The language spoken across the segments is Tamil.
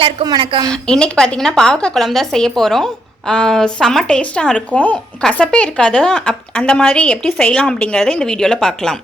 எல்லாருக்கும் வணக்கம். இன்னைக்கு பார்த்தீங்கன்னா பாவக்காய் குழம்பு தான் செய்ய போகிறோம். செம்ம டேஸ்ட்டாக இருக்கும், கசப்பே இருக்காது. அந்த மாதிரி எப்படி செய்யலாம் அப்படிங்கிறத இந்த வீடியோவில் பார்க்கலாம்.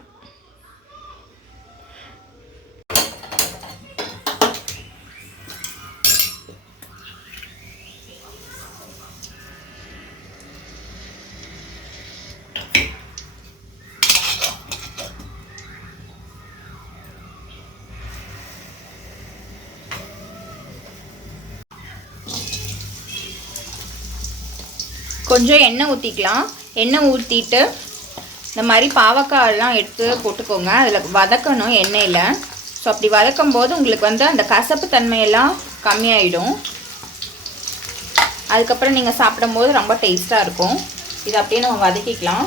கொஞ்சம் எண்ணெய் ஊற்றிக்கலாம். எண்ணெய் ஊற்றிட்டு இந்த மாதிரி பாவக்காயெல்லாம் எடுத்து போட்டுக்கோங்க. அதில் வதக்கணும் எண்ணெயில். ஸோ அப்படி வதக்கும் போது உங்களுக்கு அந்த கசப்பு தன்மையெல்லாம் கம்மியாயிடும். அதுக்கப்புறம் நீங்கள் சாப்பிடும்போது ரொம்ப டேஸ்ட்டாக இருக்கும். இதை அப்படியே நம்ம வதக்கிக்கலாம்.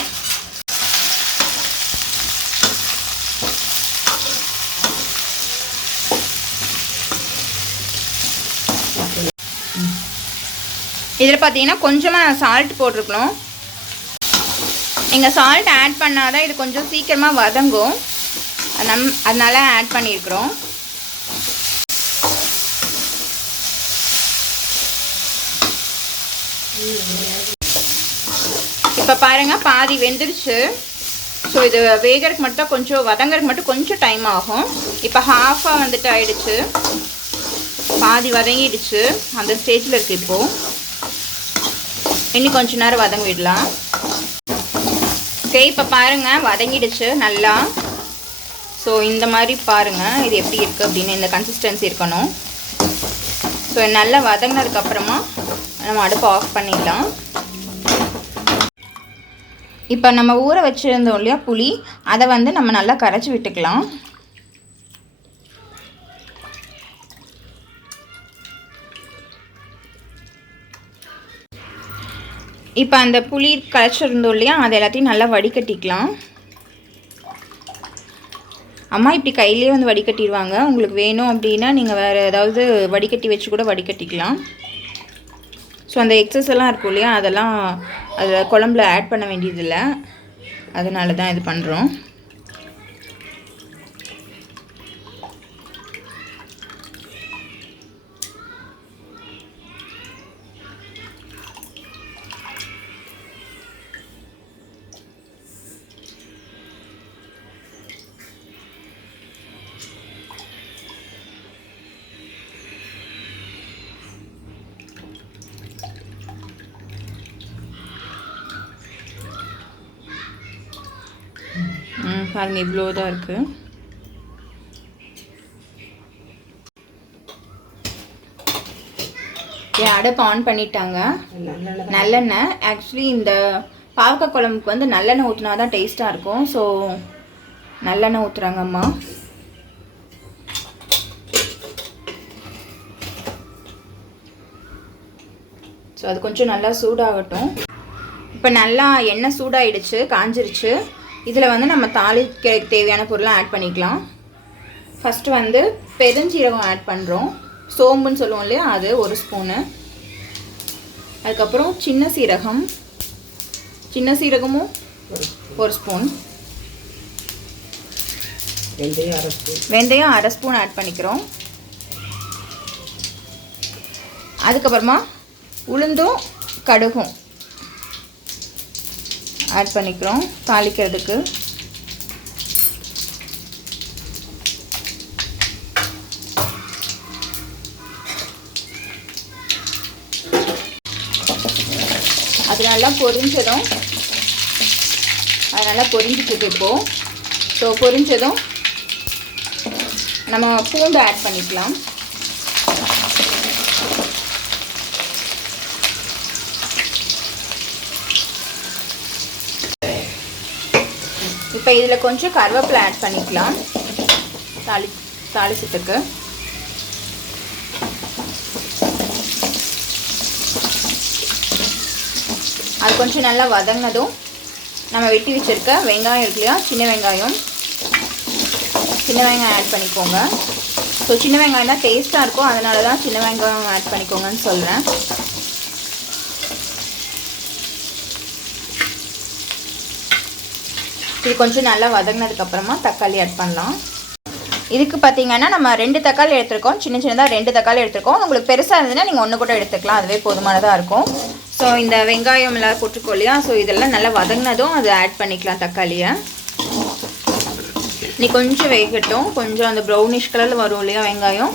இதில் பார்த்தீங்கன்னா கொஞ்சமாக சால்ட் போட்டிருக்கணும். நீங்கள் சால்ட் ஆட் பண்ணால் தான் இது கொஞ்சம் சீக்கிரமாக வதங்கும். அதனால் ஆட் பண்ணியிருக்கிறோம். இப்போ பாருங்கள், பாதி வெந்துருச்சு. ஸோ இது வேகிறதுக்கு மட்டும் கொஞ்சம் வதங்கிறதுக்கு மட்டும் கொஞ்சம் டைம் ஆகும். இப்போ ஹாஃபாக வந்துட்டு ஆயிடுச்சு, பாதி வதங்கிடுச்சு. அந்த ஸ்டேஜில் இருக்குது. இப்போது இன்னும் கொஞ்ச நேரம் வதங்க விடலாம். ஓகே, இப்போ பாருங்கள் வதங்கிடுச்சு நல்லா. ஸோ இந்த மாதிரி பாருங்கள் இது எப்படி இருக்குது அப்படின்னு. இந்த கன்சிஸ்டன்சி இருக்கணும். ஸோ நல்லா வதங்கினதுக்கப்புறமா நம்ம அடுப்பை ஆஃப் பண்ணிடலாம். இப்போ நம்ம ஊற வச்சுருந்தோம் இல்லையா புளி, அதை நம்ம நல்லா கரைச்சி விட்டுக்கலாம். இப்போ அந்த புளி கரைச்சிருந்தோம் இல்லையா, அது எல்லாத்தையும் நல்லா வடிகட்டிக்கலாம். அம்மா இப்படி கையிலே வடிகட்டிடுவாங்க. உங்களுக்கு வேணும் அப்படின்னா நீங்கள் வேறு ஏதாவது வடிகட்டி வச்சு கூட வடிகட்டிக்கலாம். ஸோ அந்த எக்ஸஸ் எல்லாம் இருக்கும் இல்லையா, அதெல்லாம் அதில் குழம்புல ஆட் பண்ண வேண்டியதில்லை. அதனால தான் இது பண்ணுறோம். பாருங்கள், இவ்வளோ தான் இருக்குது. அடுப்பு ஆன் பண்ணிட்டாங்க. நல்லெண்ணெய். ஆக்சுவலி இந்த பாவக்காய் குழம்புக்கு நல்லெண்ணெய் ஊற்றினா தான் டேஸ்ட்டாக இருக்கும். ஸோ நல்லெண்ணெய் ஊற்றுறாங்க அம்மா. ஸோ அது கொஞ்சம் நல்லா சூடாகட்டும். இப்போ நல்லா எண்ணெய் சூடாகிடுச்சு, காஞ்சிருச்சு. இதில் நம்ம தாளிக்க தேவையான பொருளை ஆட் பண்ணிக்கலாம். ஃபஸ்ட்டு பெருஞ்சீரகம் ஆட் பண்ணுறோம். சோம்புன்னு சொல்லுவோம் இல்லையா, அது 1 ஸ்பூனு. அதுக்கப்புறம் சின்ன சீரகமும் 1 ஸ்பூன். வெந்தயம் 1/2 ஸ்பூன் ஆட் பண்ணிக்கிறோம். அதுக்கப்புறமா உளுந்தும் கடுகும் ஆட் பண்ணிக்கிறோம் தாளிக்கிறதுக்கு. அது நல்லா பொரிஞ்சதும், அது நல்லா பொரிஞ்சிட்டு இப்போது. ஸோ பொரிஞ்சதும் நம்ம பூண்டு ஆட் பண்ணிக்கலாம். இப்போ இதில் கொஞ்சம் கருவேப்பிலை ஆட் பண்ணிக்கலாம் தாளிச்சத்துக்கு. அது கொஞ்சம் நல்லா வதங்கினதும் நம்ம வெட்டி வச்சுருக்க வெங்காயம் இருக்கு இல்லையா, சின்ன வெங்காயம் ஆட் பண்ணிக்கோங்க. ஸோ சின்ன வெங்காயம் தான் டேஸ்ட்டாக இருக்கும், அதனால தான் சின்ன வெங்காயம் ஆட் பண்ணிக்கோங்கன்னு சொல்கிறேன். இது கொஞ்சம் நல்லா வதங்கினதுக்கப்புறமா தக்காளி ஆட் பண்ணலாம். இதுக்கு பார்த்தீங்கன்னா நம்ம 2 தக்காளி எடுத்துருக்கோம். சின்ன சின்னதாக 2 தக்காளி எடுத்துருக்கோம். உங்களுக்கு பெருசாக இருந்ததுன்னா நீங்கள் 1 கூட எடுத்துக்கலாம். அதுவே போதுமானதாக இருக்கும். ஸோ இந்த வெங்காயம் எல்லாம் போட்டுருக்கோம் இல்லையா, ஸோ இதெல்லாம் நல்லா வதங்கினதும் அதை ஆட் பண்ணிக்கலாம் தக்காளியை. நீ கொஞ்சம் வேகட்டும், கொஞ்சம் அந்த ப்ரௌனிஷ் கலரில் வரும் இல்லையா வெங்காயம்,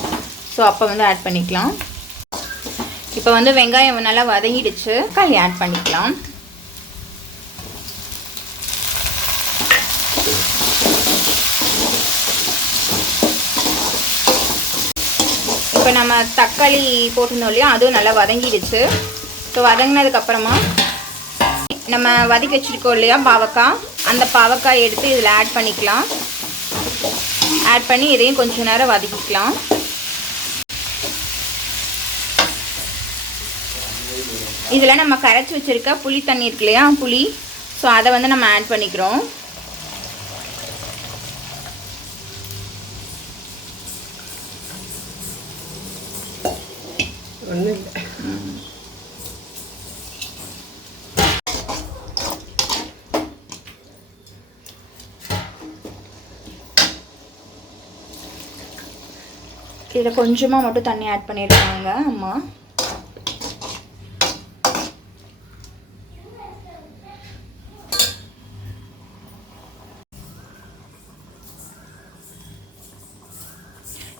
ஸோ அப்போ வந்து ஆட் பண்ணிக்கலாம். இப்போ வந்து வெங்காயம் நல்லா வதங்கிடுச்சு, தக்காளி ஆட் பண்ணிக்கலாம். இப்போ நம்ம தக்காளி போட்டிருந்தோம் இல்லையா, அதுவும் நல்லா வதங்கிடுச்சு. ஸோ வதங்கினதுக்கப்புறமா நம்ம வதக்கி வச்சுருக்கோம் இல்லையா பாவக்காய், அந்த பாவக்காய் எடுத்து இதில் ஆட் பண்ணிக்கலாம். ஆட் பண்ணி இதையும் கொஞ்சம் நேரம் வதக்கிக்கலாம். இதில் நம்ம கரைச்சி வச்சுருக்க புளி தண்ணி இருக்கு இல்லையா, புளி, ஸோ அதை வந்து நம்ம ஆட் பண்ணிக்கிறோம். இதில் கொஞ்சமாக மட்டும் தண்ணி ஆட் பண்ணியிருக்காங்க அம்மா.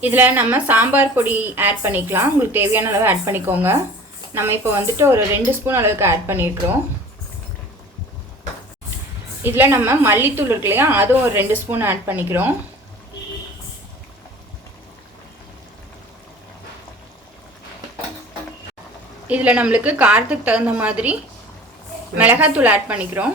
இதில் நம்ம சாம்பார் பொடி ஆட் பண்ணிக்கலாம். உங்களுக்கு தேவையான அளவு ஆட் பண்ணிக்கோங்க. நம்ம இப்போ வந்துட்டு ஒரு 2 ஸ்பூன் அளவுக்கு ஆட் பண்ணியிருக்கிறோம். இதில் நம்ம மல்லித்தூள் இருக்கு இல்லையா, அதுவும் ஒரு 2 ஸ்பூன் ஆட் பண்ணிக்கிறோம். இதில் நம்மளுக்கு காரத்துக்கு தகுந்த மாதிரி மிளகாத்தூள் ஆட் பண்ணிக்கிறோம்.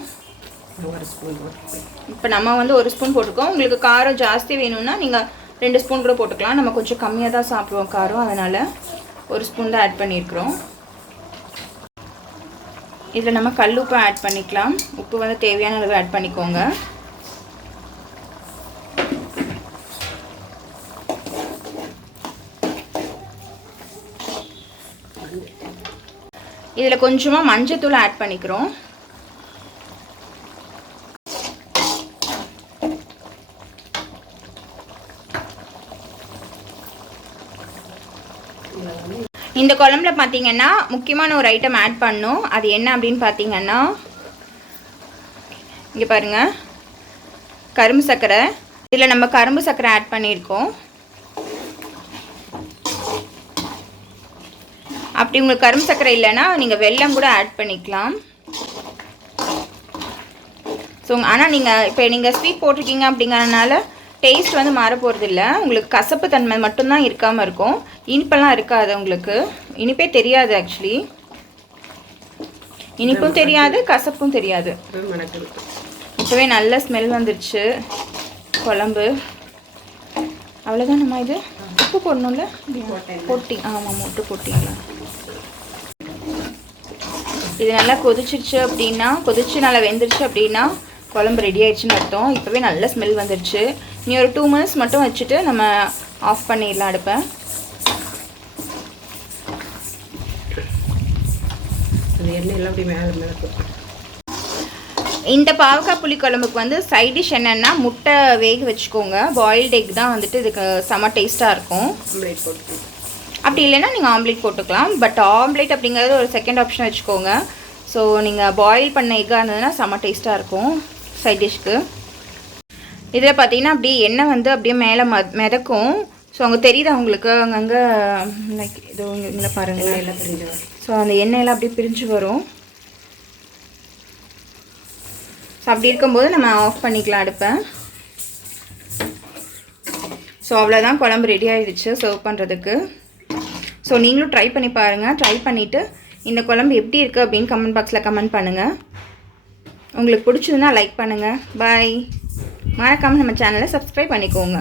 இப்போ நம்ம வந்து 1 ஸ்பூன் போட்டிருக்கோம். உங்களுக்கு காரம் ஜாஸ்தி வேணும்னா நீங்கள் 2 ஸ்பூன் கூட போட்டுக்கலாம். நம்ம கொஞ்சம் கம்மியாக தான் சாப்பிடுவோம் காரம், அதனால் 1 ஸ்பூன் தான் ஆட் பண்ணியிருக்கிறோம். இதில் நம்ம கல் உப்பு ஆட் பண்ணிக்கலாம். உப்பு வந்து தேவையான அளவு ஆட் பண்ணிக்கோங்க. இதில் கொஞ்சமாக மஞ்சத்தூள் ஆட் பண்ணிக்கிறோம். இந்த குழம்புல பார்த்தீங்கன்னா முக்கியமான ஒரு ஐட்டம் ஆட் பண்ணணும். அது என்ன அப்படின்னு பார்த்தீங்கன்னா, இங்கே பாருங்கள், கரும்பு சர்க்கரை. இதில் நம்ம கரும்பு சர்க்கரை ஆட் பண்ணியிருக்கோம். அப்படி உங்களுக்கு கரும்பு சர்க்கரை இல்லைன்னா நீங்கள் வெல்லம் கூட ஆட் பண்ணிக்கலாம். ஸோ ஆனால் நீங்கள் ஸ்வீட் போட்டிருக்கீங்க அப்படிங்கிறதுனால டேஸ்ட் வந்து மாற போகிறது இல்லை. உங்களுக்கு கசப்பு தன்மை மட்டும்தான் இருக்காமல் இருக்கும். இனிப்பெல்லாம் இருக்காது. உங்களுக்கு இனிப்பே தெரியாது. ஆக்சுவலி இனிப்பும் தெரியாது, கசப்பும் தெரியாது. இப்போவே நல்ல ஸ்மெல் வந்துடுச்சு குழம்பு. அவ்வளோதான். நம்ம இது உப்பு போடணும்ல, போட்டி. ஆமாம், உப்பு போட்டிங்களா. இது நல்லா கொதிச்சிருச்சு அப்படின்னா, கொதிச்சு நல்லா வெந்துருச்சு அப்படின்னா குழம்பு ரெடி ஆயிடுச்சுன்னு அர்த்தம். இப்போவே நல்ல ஸ்மெல் வந்துடுச்சு. நீ ஒரு 2 மினிட்ஸ் மட்டும் வச்சுட்டு நம்ம ஆஃப் பண்ணிடலாம் அடுப்பை. எண்ணெயெல்லாம் அப்படி மேலே மிளகும். இந்த பாவக்காய் புளி குழம்புக்கு வந்து சைட் டிஷ் என்னென்னா, முட்டை வேக வச்சுக்கோங்க. பாயில்டு எக் தான் வந்துட்டு இதுக்கு செம்ம டேஸ்ட்டாக இருக்கும். ஆம்லேட் போட்டுக்கலாம். அப்படி இல்லைன்னா நீங்கள் ஆம்லேட் போட்டுக்கலாம். பட் ஆம்லேட் அப்படிங்கிறது ஒரு செகண்ட் ஆப்ஷன் வச்சுக்கோங்க. ஸோ நீங்கள் பாயில் பண்ண எக்காக இருந்ததுன்னா செம்ம டேஸ்ட்டாக இருக்கும் சைட் டிஷ்க்கு. இதில் பார்த்தீங்கன்னா அப்படியே எண்ணெய் வந்து அப்படியே மேலே மிதக்கும். ஸோ அங்கே தெரியுது அவங்களுக்கு, அங்கங்கே லைக் இது இங்கே பாருங்கள் எல்லாம் தெரிஞ்சு வரும். ஸோ அந்த எண்ணெயெல்லாம் அப்படியே பிரிஞ்சு வரும். ஸோ அப்படி இருக்கும்போது நம்ம ஆஃப் பண்ணிக்கலாம் அடுப்பை. ஸோ அவ்வளோதான், குழம்பு ரெடி ஆகிடுச்சு சர்வ் பண்ணுறதுக்கு. ஸோ நீங்களும் ட்ரை பண்ணி பாருங்கள். ட்ரை பண்ணிவிட்டு இந்த குழம்பு எப்படி இருக்குது அப்படின்னு கமெண்ட் பாக்ஸில் கமெண்ட் பண்ணுங்கள். உங்களுக்கு பிடிச்சதுன்னா லைக் பண்ணுங்கள். பாய். மறக்காமல் நம்ம சேனலை சப்ஸ்கிரைப் பண்ணிக்கோங்க.